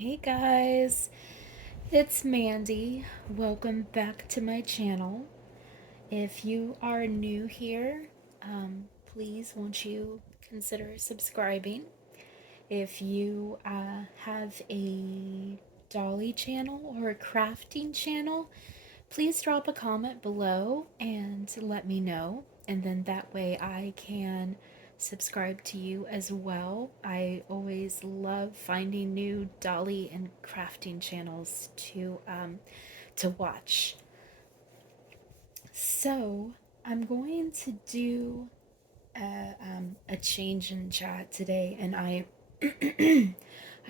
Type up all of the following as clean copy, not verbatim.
Hey guys, it's Mandy. Welcome back to my channel. If you are new here, please won't you consider subscribing. If you have a dolly channel or a crafting channel, please drop a comment below and let me know. And then that way I can subscribe to you as well. I always love finding new dolly and crafting channels to watch. So I'm going to do a change in chat today, and I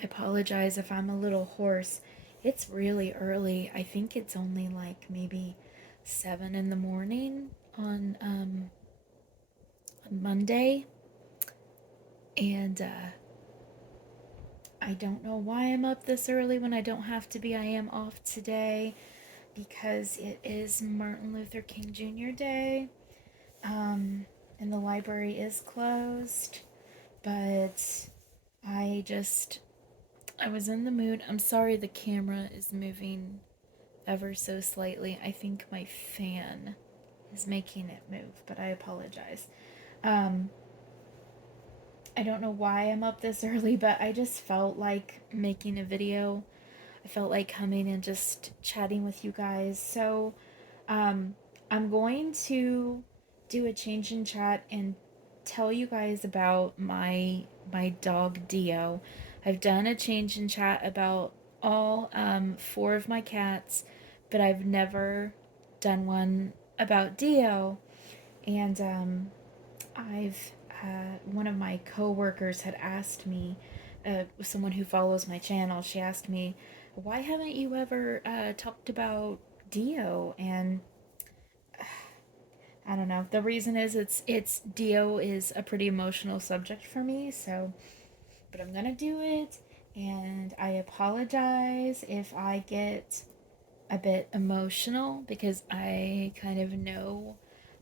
apologize if I'm a little hoarse. It's really early. I think it's only like maybe 7 in the morning on Monday, and I don't know why I'm up this early when I don't have to be. I am off today because it is Martin Luther King Jr. Day, and the library is closed. But I just I was in the mood. I'm sorry the camera is moving ever so slightly. I think my fan is making it move, but I apologize. Um, I don't know why I'm up this early, but I just felt like making a video. I felt like coming and just chatting with you guys. So, um, I'm going to do a change in chat and tell you guys about my dog Dio. I've done a change in chat about all four of my cats, but I've never done one about Dio. And I've one of my coworkers had asked me, someone who follows my channel, she asked me, why haven't you ever talked about Dio? And I don't know. The reason is it's Dio is a pretty emotional subject for me, so but I'm gonna do it, and I apologize if I get a bit emotional because I kind of know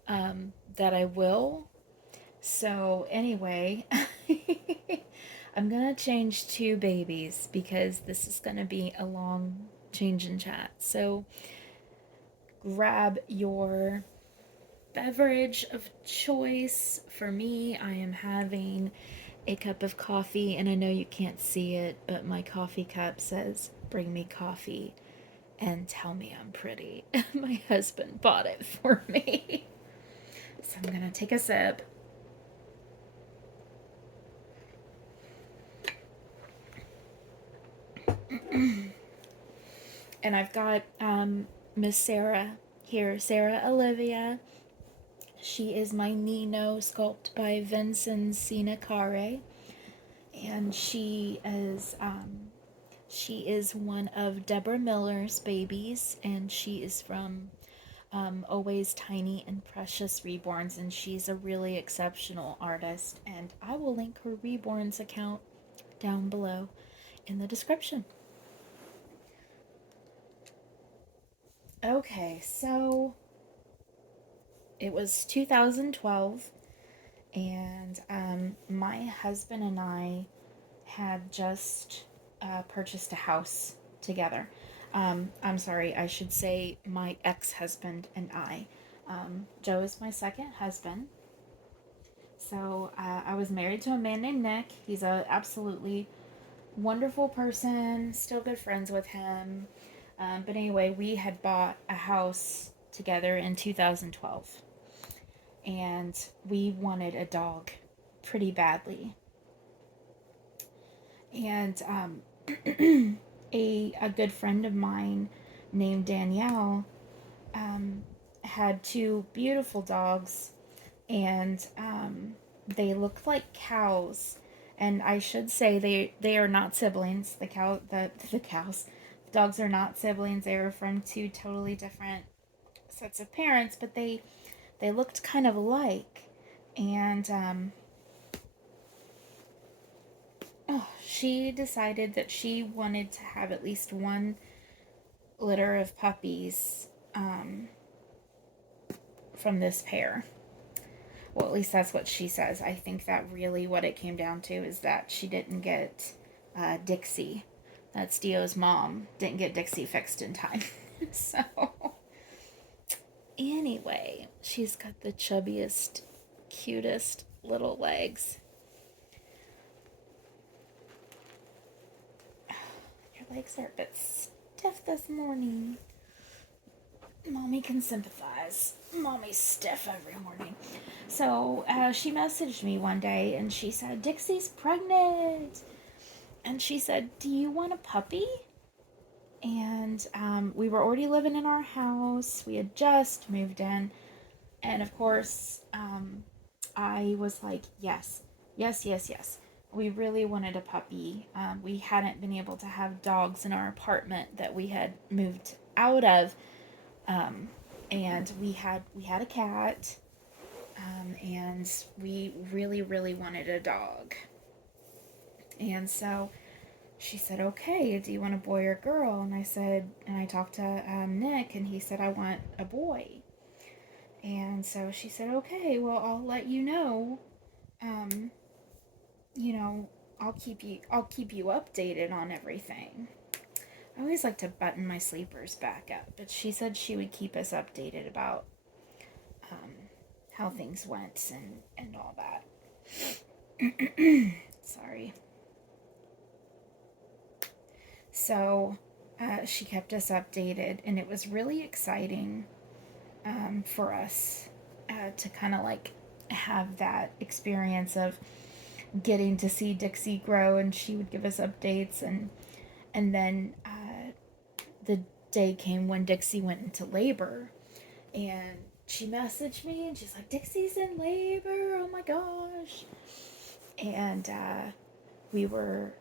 that I will. So anyway, I'm gonna change to babies because this is gonna be a long change in chat. So grab your beverage of choice. For me, I am having a cup of coffee, and I know you can't see it, but my coffee cup says, "Bring me coffee and tell me I'm pretty." My husband bought it for me. So I'm gonna take a sip. And I've got Miss Sarah here, Sarah Olivia. She is my Nino sculpt by Vincent Sinacare, and she is one of Deborah Miller's babies, and she is from Always Tiny and Precious Reborns, and she's a really exceptional artist. And I will link her Reborns account down below in the description. Okay, so it was 2012, and my husband and I had just purchased a house together. I'm sorry, I should say my ex husband and I. Joe is my second husband. So I was married to a man named Nick. He's a absolutely wonderful person, still good friends with him. But anyway, we had bought a house together in 2012, and we wanted a dog pretty badly. And a good friend of mine named Danielle um, had two beautiful dogs, and they looked like cows. And I should say they are not siblings. The cows, the dogs are not siblings. They were from two totally different sets of parents, but they looked kind of alike. And she decided that she wanted to have at least one litter of puppies from this pair. Well, at least that's what she says. I think that really what it came down to is that she didn't get Dixie. That's Dio's mom. Didn't get Dixie fixed in time. So, anyway, she's got the chubbiest, cutest little legs. Your legs are a bit stiff this morning. Mommy can sympathize. Mommy's stiff every morning. So she messaged me one day and she said, Dixie's pregnant. And she said, do you want a puppy? And we were already living in our house. We had just moved in. And of course, I was like, yes, yes, yes, yes. We really wanted a puppy. We hadn't been able to have dogs in our apartment that we had moved out of. And we had a cat, and we really, really wanted a dog. And so she said, okay, do you want a boy or girl? And I said, and I talked to Nick, and he said, I want a boy. And so she said, okay, well, I'll let you know. You know, I'll keep you updated on everything. I always like to button my sleepers back up, but she said she would keep us updated about how things went and all that. Sorry. So she kept us updated, and it was really exciting for us to kind of like have that experience of getting to see Dixie grow, and she would give us updates, and then the day came when Dixie went into labor, and she messaged me and she's like, Dixie's in labor, oh my gosh. And we were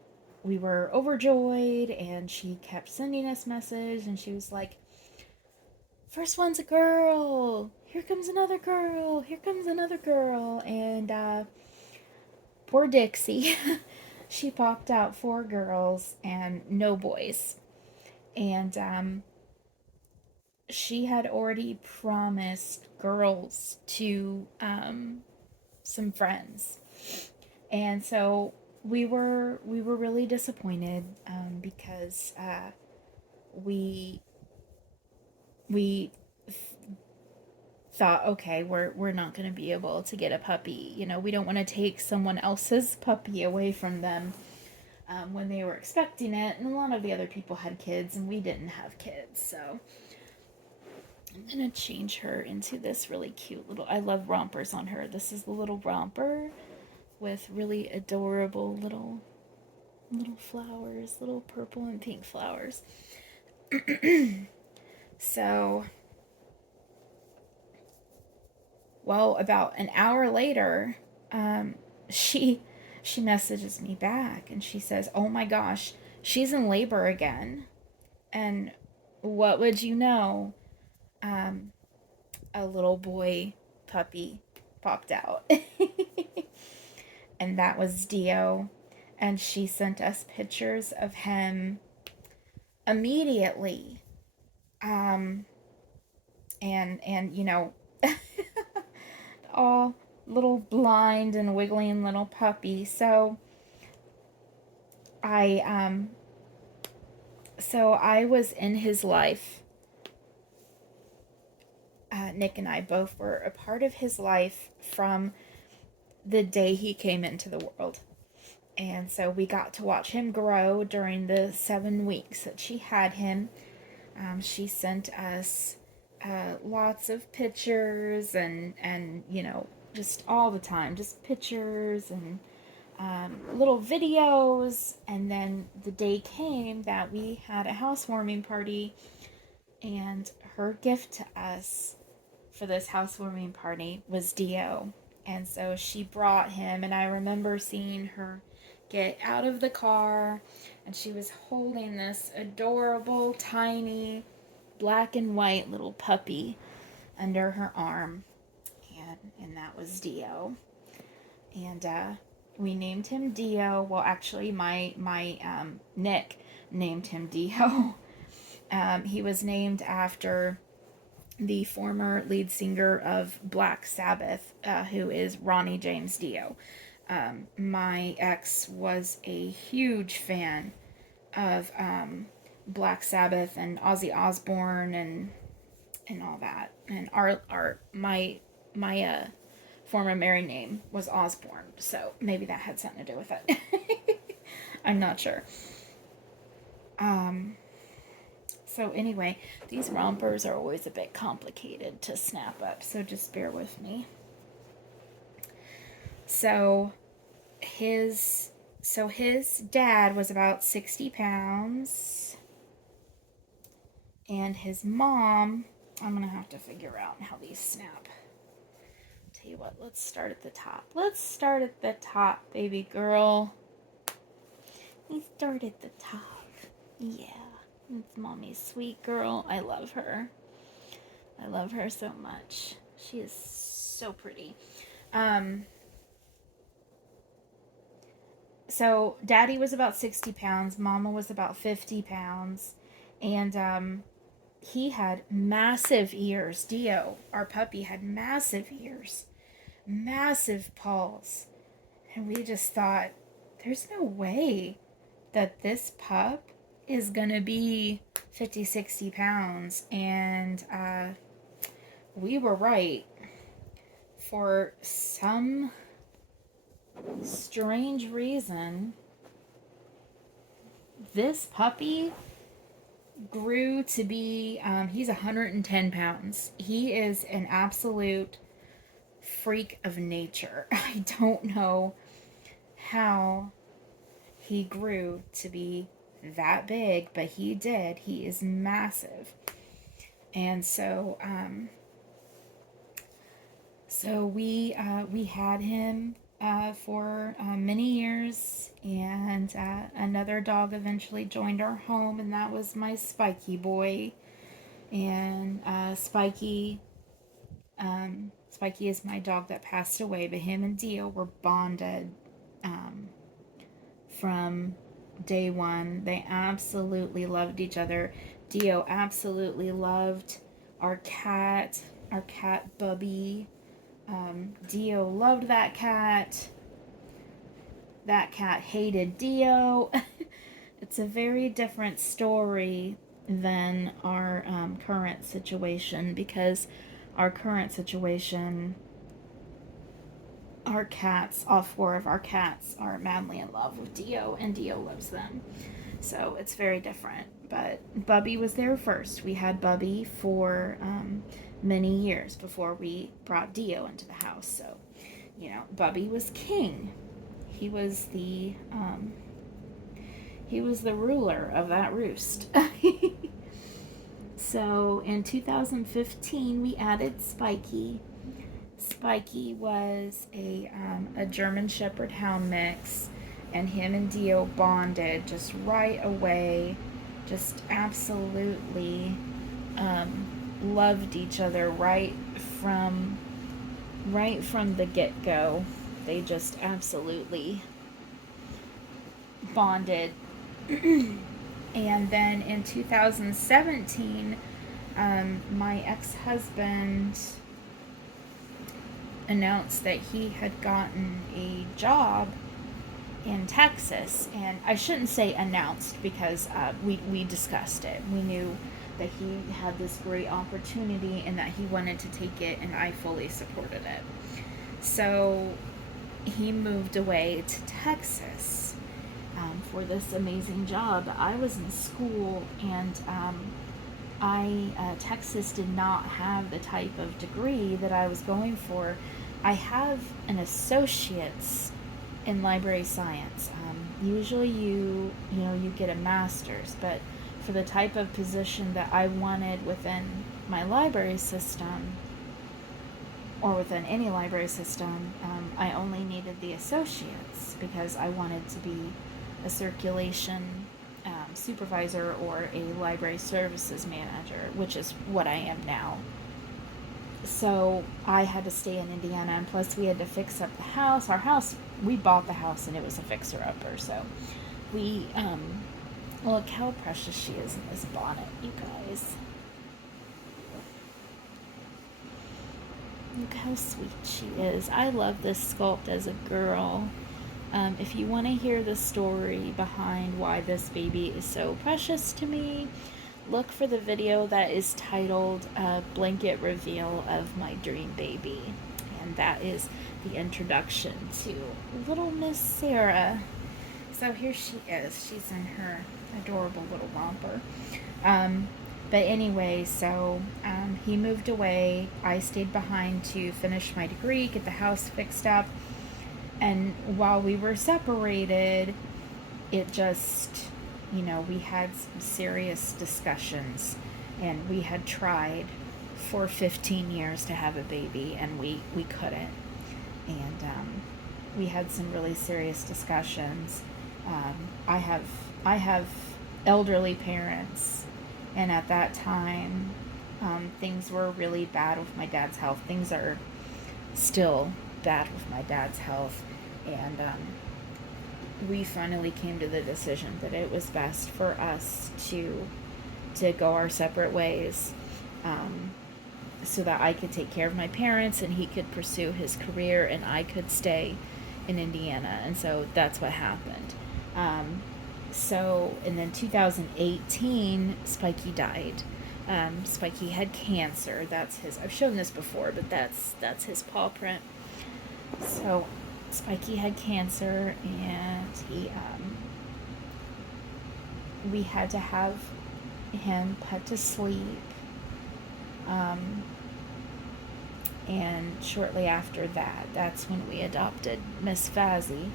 overjoyed, and she kept sending us messages, and she was like, first one's a girl, here comes another girl, here comes another girl. And poor Dixie, she popped out 4 girls and no boys. And she had already promised girls to some friends, and so we were really disappointed because we thought, okay, we're not going to be able to get a puppy. You know, we don't want to take someone else's puppy away from them when they were expecting it, and a lot of the other people had kids and we didn't have kids. So I'm gonna change her into this really cute little, I love rompers on her. This is the little romper with really adorable little flowers, little purple and pink flowers. So, well, about an hour later, she messages me back and she says, oh my gosh, she's in labor again. And what would you know? A little boy puppy popped out. And that was Dio. And she sent us pictures of him immediately. And you know, all little blind and wiggling little puppy. So I was in his life. Nick and I both were a part of his life from the day he came into the world. And so we got to watch him grow during the 7 weeks that she had him. She sent us lots of pictures and you know, just all the time, just pictures and little videos. And then the day came that we had a housewarming party, and her gift to us for this housewarming party was Dio. And so she brought him, and I remember seeing her get out of the car, and she was holding this adorable, tiny, black and white little puppy under her arm, and that was Dio. And we named him Dio. Well, actually, my Nick named him Dio. He was named after the former lead singer of Black Sabbath, who is Ronnie James Dio. My ex was a huge fan of Black Sabbath and Ozzy Osbourne and all that. And our my former married name was Osborne, so maybe that had something to do with it. I'm not sure. So anyway, these rompers are always a bit complicated to snap up, so just bear with me. So his dad was about 60 pounds, and his mom, I'm gonna have to figure out how these snap. Tell you what, let's start at the top. Let's start at the top, baby girl. We start at the top. Yeah, it's mommy's sweet girl. I love her. I love her so much. She is so pretty. So daddy was about 60 pounds, mama was about 50 pounds, and he had massive ears. Dio, our puppy, had massive ears, massive paws. And we just thought, there's no way that this pup is gonna be 50, 60 pounds. And we were right. For some strange reason, this puppy grew to be, he's 110 pounds. He is an absolute freak of nature. I don't know how he grew to be that big, but he did. He is massive. And so we had him for many years, and another dog eventually joined our home, and that was my Spiky boy. And Spiky is my dog that passed away, but him and Dio were bonded from day one. They absolutely loved each other. Dio absolutely loved our cat Bubby. Dio loved that cat. That cat hated Dio. It's a very different story than our current situation, because our current situation, our cats, all four of our cats, are madly in love with Dio, and Dio loves them. So it's very different. But Bubby was there first. We had Bubby for many years before we brought Dio into the house. So, Bubby was king. He was the ruler of that roost. So in 2015, we added Spiky. Spiky was a German Shepherd Hound mix, and him and Dio bonded just right away. Just absolutely loved each other right from the get-go. They just absolutely bonded. And then in 2017, my ex-husband announced that he had gotten a job in Texas. And I shouldn't say announced, because we discussed it. We knew that he had this great opportunity and that he wanted to take it, and I fully supported it. So he moved away to Texas for this amazing job. I was in school, and Texas did not have the type of degree that I was going for. I have an associate's in library science. Usually you get a master's, but for the type of position that I wanted within my library system, or within any library system, I only needed the associates, because I wanted to be a circulation supervisor or a library services manager, which is what I am now. So I had to stay in Indiana, and plus we had to fix up the house. We bought the house, and it was a fixer-upper, so we, look how precious she is in this bonnet, you guys. Look how sweet she is. I love this sculpt as a girl. If you want to hear the story behind why this baby is so precious to me, look for the video that is titled Blanket Reveal of My Dream Baby. And that is the introduction to little Miss Sarah. So here she is. She's in her adorable little romper. But anyway, so he moved away. I stayed behind to finish my degree, get the house fixed up. And while we were separated, it just, we had some serious discussions. And we had tried for 15 years to have a baby, and we couldn't. And we had some really serious discussions. I have elderly parents, and at that time, things were really bad with my dad's health. Things are still bad with my dad's health, and we finally came to the decision that it was best for us to go our separate ways, so that I could take care of my parents and he could pursue his career and I could stay in Indiana. And so that's what happened. And then 2018, Spikey died. Spikey had cancer. That's his. I've shown this before, but that's his paw print. So Spikey had cancer, and we had to have him put to sleep. And shortly after that, that's when we adopted Miss Fazzy.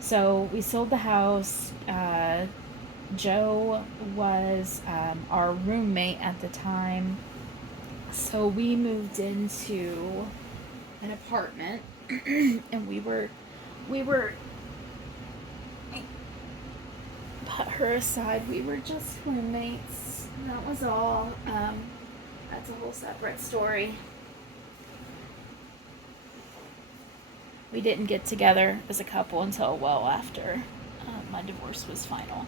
So we sold the house. Joe was our roommate at the time. So we moved into an apartment, and we were put her aside. We were just roommates. That was all. That's a whole separate story. We didn't get together as a couple until well after my divorce was final.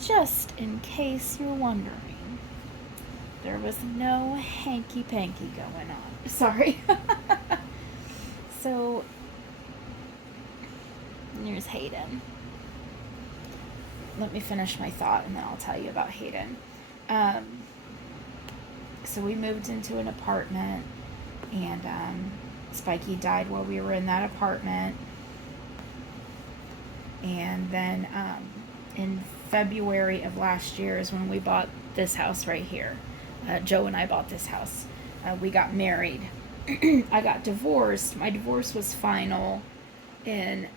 Just in case you're wondering, there was no hanky-panky going on. Sorry. So, here's Hayden. Let me finish my thought and then I'll tell you about Hayden. So we moved into an apartment, and Spikey died while we were in that apartment. And then in February of last year is when we bought this house right here. Joe and I bought this house. We got married. I got divorced. My divorce was final in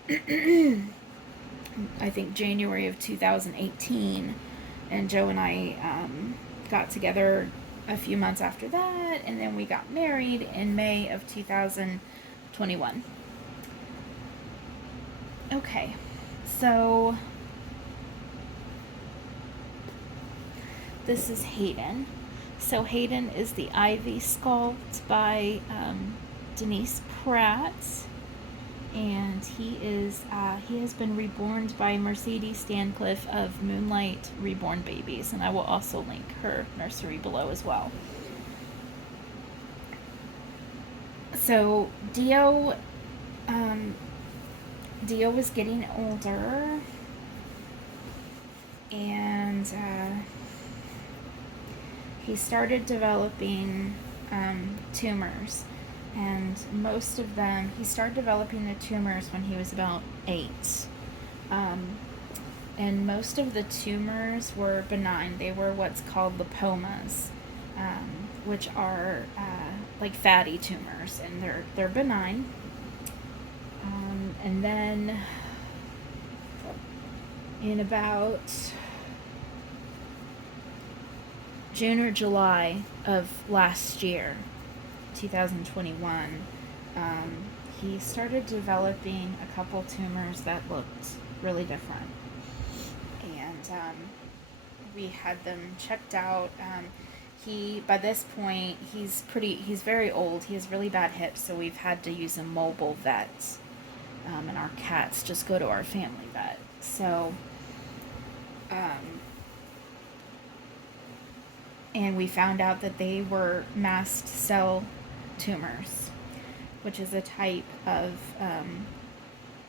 I think January of 2018, and Joe and I got together a few months after that, and then we got married in May of 2021. Okay, so this is Hayden. So Hayden is the Ivy sculpt by Denise Pratt, and he has been reborned by Mercedes Stancliffe of Moonlight Reborn Babies, and I will also link her nursery below as well. So Dio was getting older, and he started developing tumors. And most of them, he started developing the tumors when he was about 8. And most of the tumors were benign. They were what's called lipomas, which are like fatty tumors, and they're benign. And then in about June or July of last year, 2021, he started developing a couple tumors that looked really different, and we had them checked out. By this point, he's very old. He has really bad hips, so we've had to use a mobile vet, and our cats just go to our family vet. So, and we found out that they were mast cell tumors, which is a type of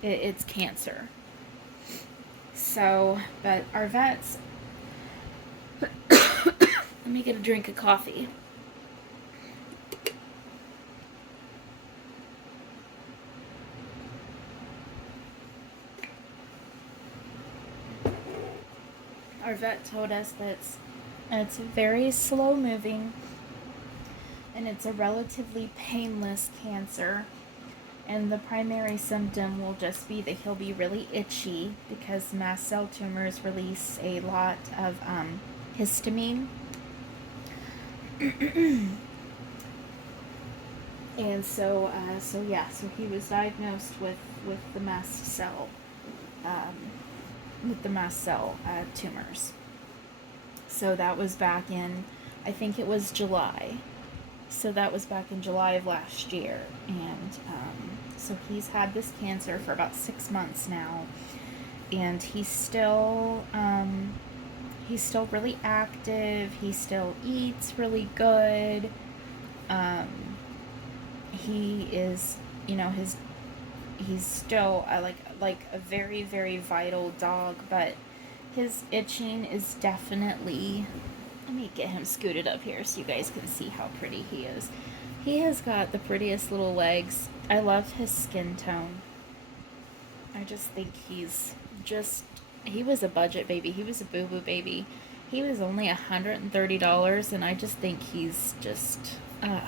It's cancer. So, but our vets, let me get a drink of coffee. Our vet told us that it's very slow moving and it's a relatively painless cancer. And the primary symptom will just be that he'll be really itchy because mast cell tumors release a lot of histamine. And so he was diagnosed with the mast cell, tumors. So that was back in, I think it was July. So that was back in July of last year, and so he's had this cancer for about 6 months now, and he's still really active. He still eats really good. He is, he's still like a very, very vital dog, but his itching is definitely. Let me get him scooted up here so you guys can see how pretty he is. He has got the prettiest little legs. I love his skin tone. I just think he was a budget baby. He was a boo-boo baby. He was only $130, and I just think he's just, I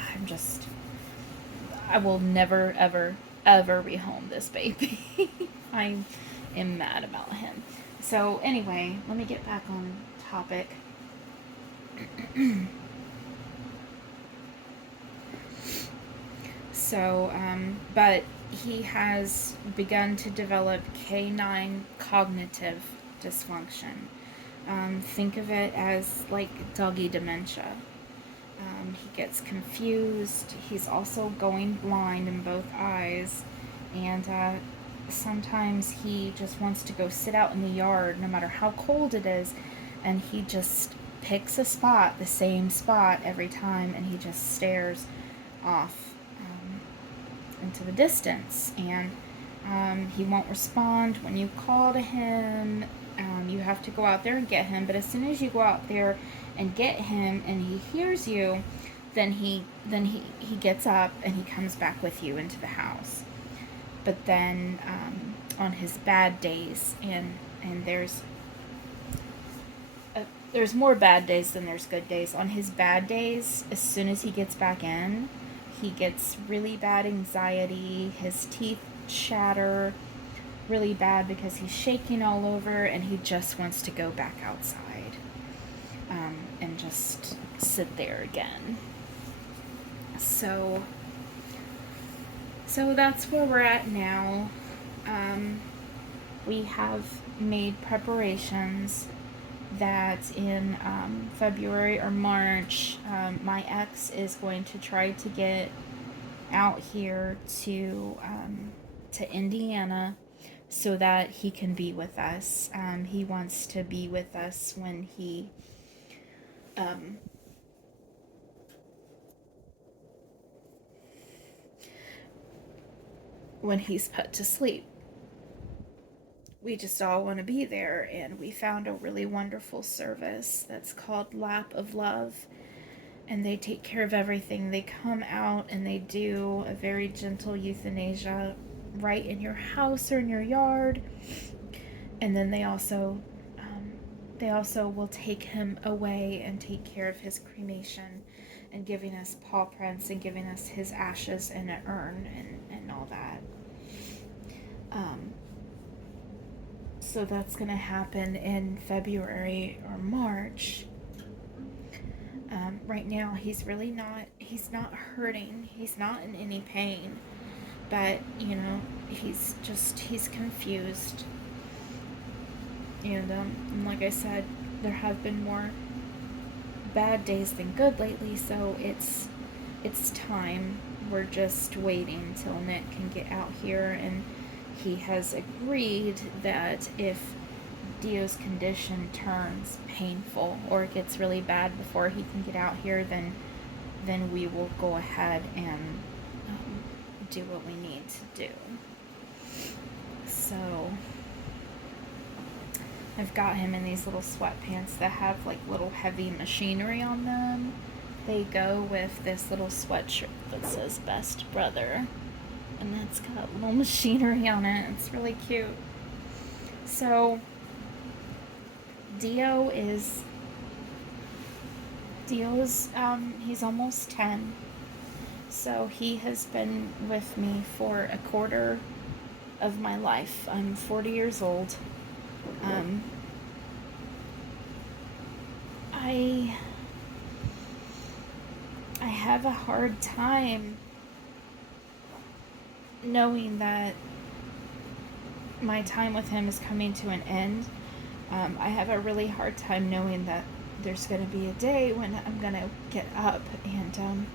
will never, ever, ever rehome this baby. I am mad about him. So anyway, let me get back on topic. So, but he has begun to develop canine cognitive dysfunction. Think of it as like doggy dementia. He gets confused. He's also going blind in both eyes, and sometimes he just wants to go sit out in the yard no matter how cold it is, and he just picks a spot, the same spot every time, and he just stares off into the distance, and he won't respond when you call to him. You have to go out there and get him, but as soon as you go out there and get him and he hears you, then he gets up and he comes back with you into the house. But then on his bad days, and there's more bad days than there's good days. On his bad days, as soon as he gets back in, he gets really bad anxiety. His teeth chatter really bad because he's shaking all over, and he just wants to go back outside and just sit there again. So that's where we're at now. We have made preparations that in February or March, my ex is going to try to get out here to Indiana so that he can be with us. He wants to be with us when he's put to sleep. We just all want to be there, and we found a really wonderful service that's called Lap of Love, and they take care of everything. They come out and they do a very gentle euthanasia right in your house or in your yard, and then they also will take him away and take care of his cremation and giving us paw prints and giving us his ashes in an urn and all that. So that's going to happen in February or March. Right now he's not hurting, he's not in any pain, but he's confused, and like I said, there have been more bad days than good lately, so it's time. We're just waiting till Nick can get out here, and he has agreed that if Dio's condition turns painful or it gets really bad before he can get out here, then we will go ahead and do what we need to do. So I've got him in these little sweatpants that have like little heavy machinery on them. They go with this little sweatshirt that says Best Brother, and it's got little machinery on it. It's really cute. So Dio is he's almost 10. So he has been with me for a quarter of my life. I'm 40 years old. I have a hard time knowing that my time with him is coming to an end. I have a really hard time knowing that there's going to be a day when I'm going to get up and I'm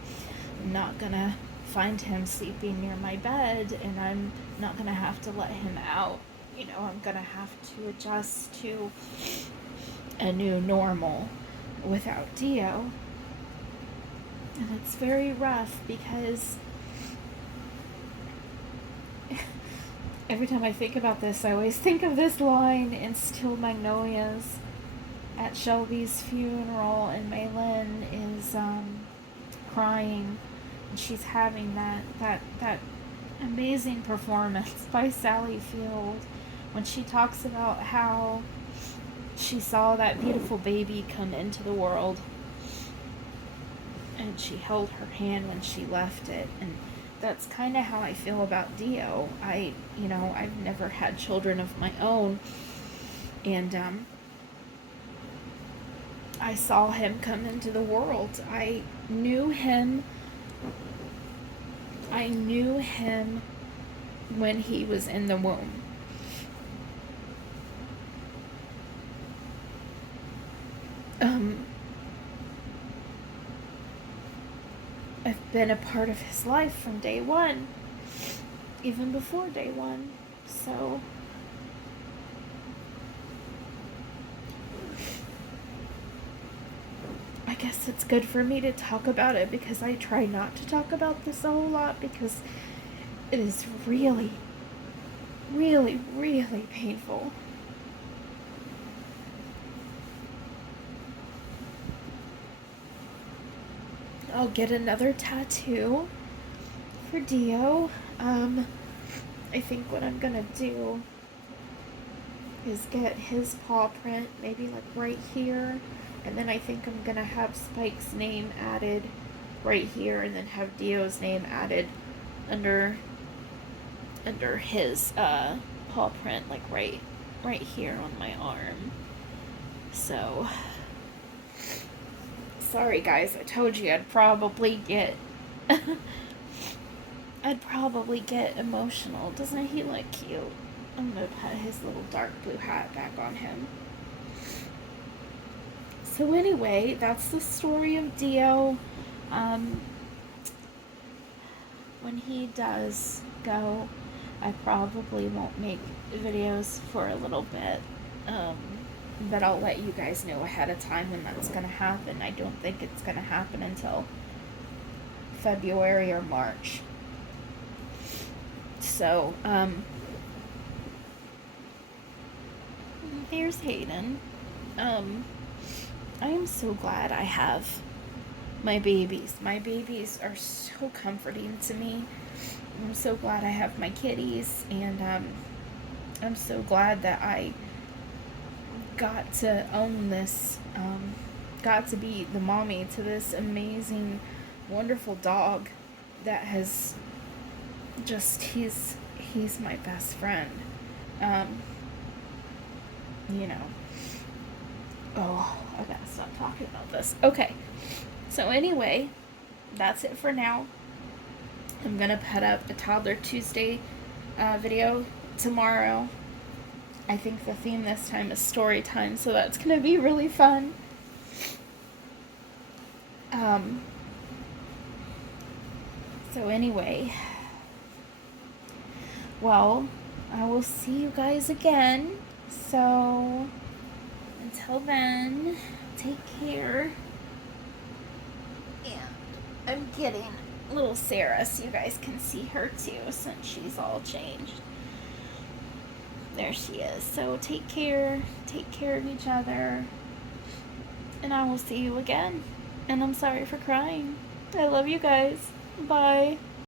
not going to find him sleeping near my bed, and I'm not going to have to let him out. You know, I'm going to have to adjust to a new normal without Dio. And it's very rough because every time I think about this, I always think of this line in Still Magnolias at Shelby's funeral, and Maylin is crying, and she's having that amazing performance by Sally Field when she talks about how she saw that beautiful baby come into the world, and she held her hand when she left it. And that's kind of how I feel about Dio. I've never had children of my own, and I saw him come into the world. I knew him when he was in the womb. I've been a part of his life from day one, even before day one. So I guess it's good for me to talk about it, because I try not to talk about this a whole lot, because it is really, really, really painful. I'll get another tattoo for Dio. I think what I'm gonna do is get his paw print, maybe like right here, and then I think I'm gonna have Spike's name added right here, and then have Dio's name added under his paw print, like right here on my arm. So sorry guys, I told you I'd probably get emotional. Doesn't he look cute? I'm gonna put his little dark blue hat back on him. So anyway, that's the story of Dio. When he does go, I probably won't make videos for a little bit. But I'll let you guys know ahead of time when that's going to happen. I don't think it's going to happen until February or March. So, here's Hayden. I am so glad I have my babies. My babies are so comforting to me. I'm so glad I have my kitties, and I'm so glad that I got to own this, got to be the mommy to this amazing, wonderful dog that has just, he's my best friend. Oh, I gotta stop talking about this. Okay, so anyway, that's it for now. I'm gonna put up a Toddler Tuesday video tomorrow. I think the theme this time is story time, so that's going to be really fun. So anyway, well, I will see you guys again. So until then, take care. And I'm getting little Sarah so you guys can see her too, since she's all changed. there she is. So take care of each other, and I will see you again. And I'm sorry for crying. I love you guys. Bye.